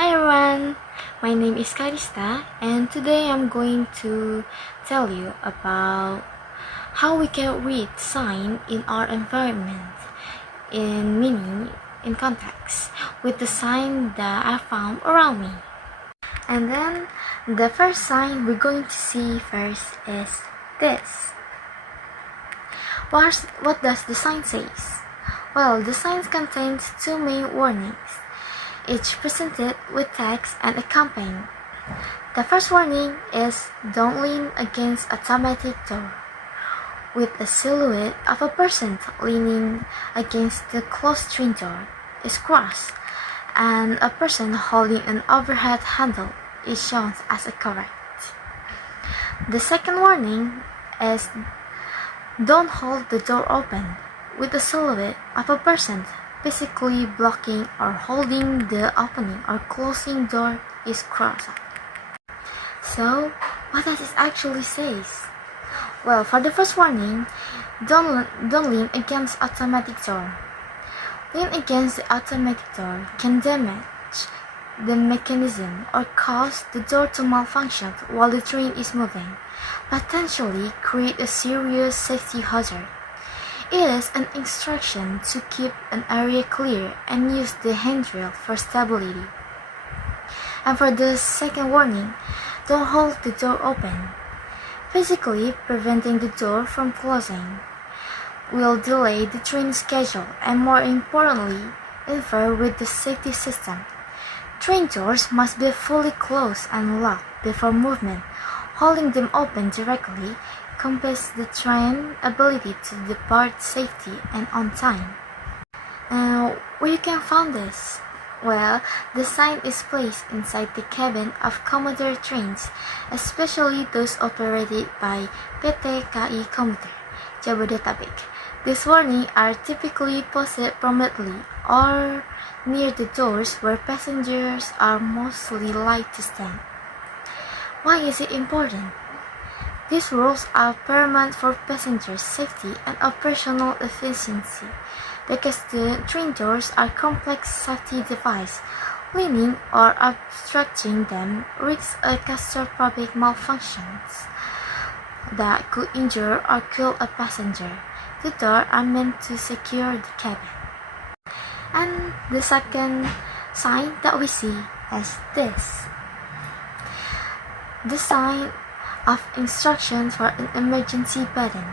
Hi everyone, my name is Karista and today I'm going to tell you about how we can read sign in our environment in meaning, in context with the sign that I found around me. And then the first sign we're going to see first is this. What does the sign say? Well, the sign contains two main warnings, each presented with text and accompanying. The first warning is don't lean against automatic door, with a silhouette of a person leaning against the closed train door is crossed, and a person holding an overhead handle is shown as a correct. The second warning is don't hold the door open, with the silhouette of a person physically blocking or holding the opening or closing door is crossed. So, what does it actually say? Well, for the first warning, don't lean against automatic door. Lean against the automatic door can damage the mechanism or cause the door to malfunction while the train is moving, potentially create a serious safety hazard. It is an instruction to keep an area clear and use the handrail for stability. And for the second warning, don't hold the door open. Physically preventing the door from closing will delay the train schedule and more importantly, interfere with the safety system. Train doors must be fully closed and locked before movement. Holding them open directly competes the train's ability to depart safely and on time. Now, where you can find this? Well, the sign is placed inside the cabin of commuter trains, especially those operated by PT KAI Komuter, Jabodetabek. These warnings are typically posted prominently or near the doors where passengers are mostly likely to stand. Why is it important? These rules are paramount for passenger safety and operational efficiency because the train doors are complex safety devices. Leaning or obstructing them risks a catastrophic malfunctions that could injure or kill a passenger. The doors are meant to secure the cabin. And the second sign that we see is this. The sign of instructions for an emergency button.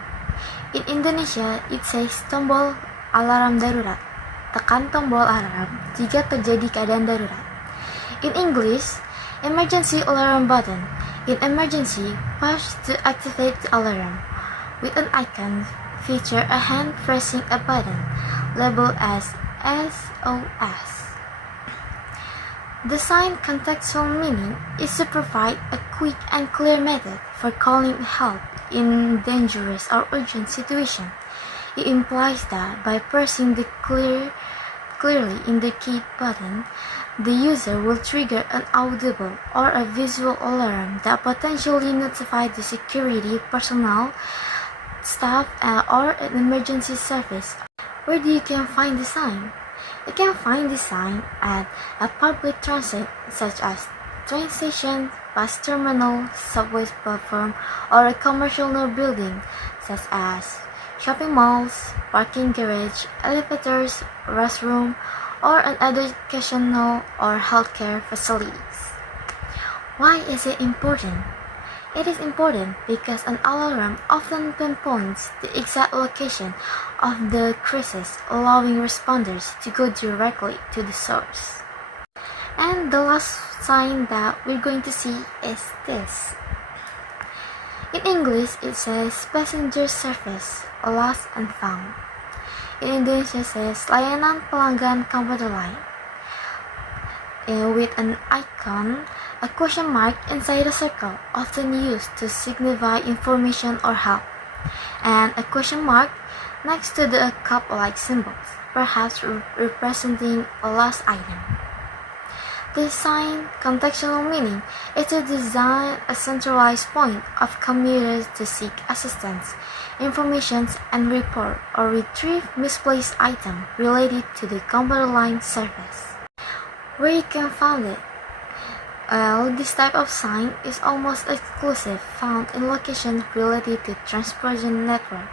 In Indonesia, it says tombol alarm darurat. Tekan tombol alarm jika terjadi keadaan darurat. In English, emergency alarm button. In emergency, push to activate the alarm. With an icon, feature a hand pressing a button labeled as SOS. The sign contextual meaning is to provide a quick and clear method for calling help in dangerous or urgent situation. It implies that by pressing the clearly indicate button, the user will trigger an audible or a visual alarm that potentially notifies the security personnel, staff, or an emergency service. Where do you can find the sign? You can find the sign at a public transit such as train station, bus terminal, subway platform, or a commercial building such as shopping malls, parking garage, elevators, restroom, or an educational or healthcare facilities. Why is it important? It is important because an alarm often pinpoints the exact location of the crisis, allowing responders to go directly to the source. And the last sign that we're going to see is this. In English, it says passenger service, lost and found. In Indonesia, it says layanan pelanggan komuter lain. With an icon, a question mark inside a circle, often used to signify information or help, and a question mark next to the cup-like symbols, perhaps representing a lost item. The sign contextual meaning is to design a centralized point of commuters to seek assistance, information, and report or retrieve misplaced item related to the commuter line service. Where you can find it? Well, this type of sign is almost exclusive, found in locations related to transportation network,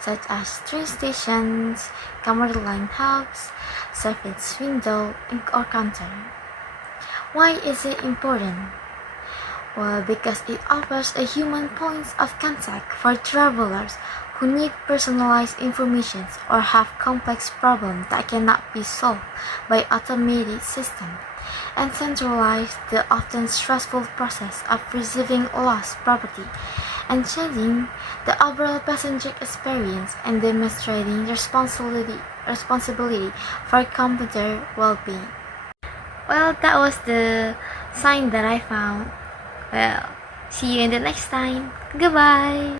such as train stations, camera line hubs, service window, or counter. Why is it important? Well, because it offers a human point of contact for travelers who need personalized information or have complex problems that cannot be solved by automated systems, and centralize the often stressful process of receiving lost property and changing the overall passenger experience and demonstrating responsibility for computer well-being. Well, that was the sign that I found. Well, see you in the next time. Goodbye.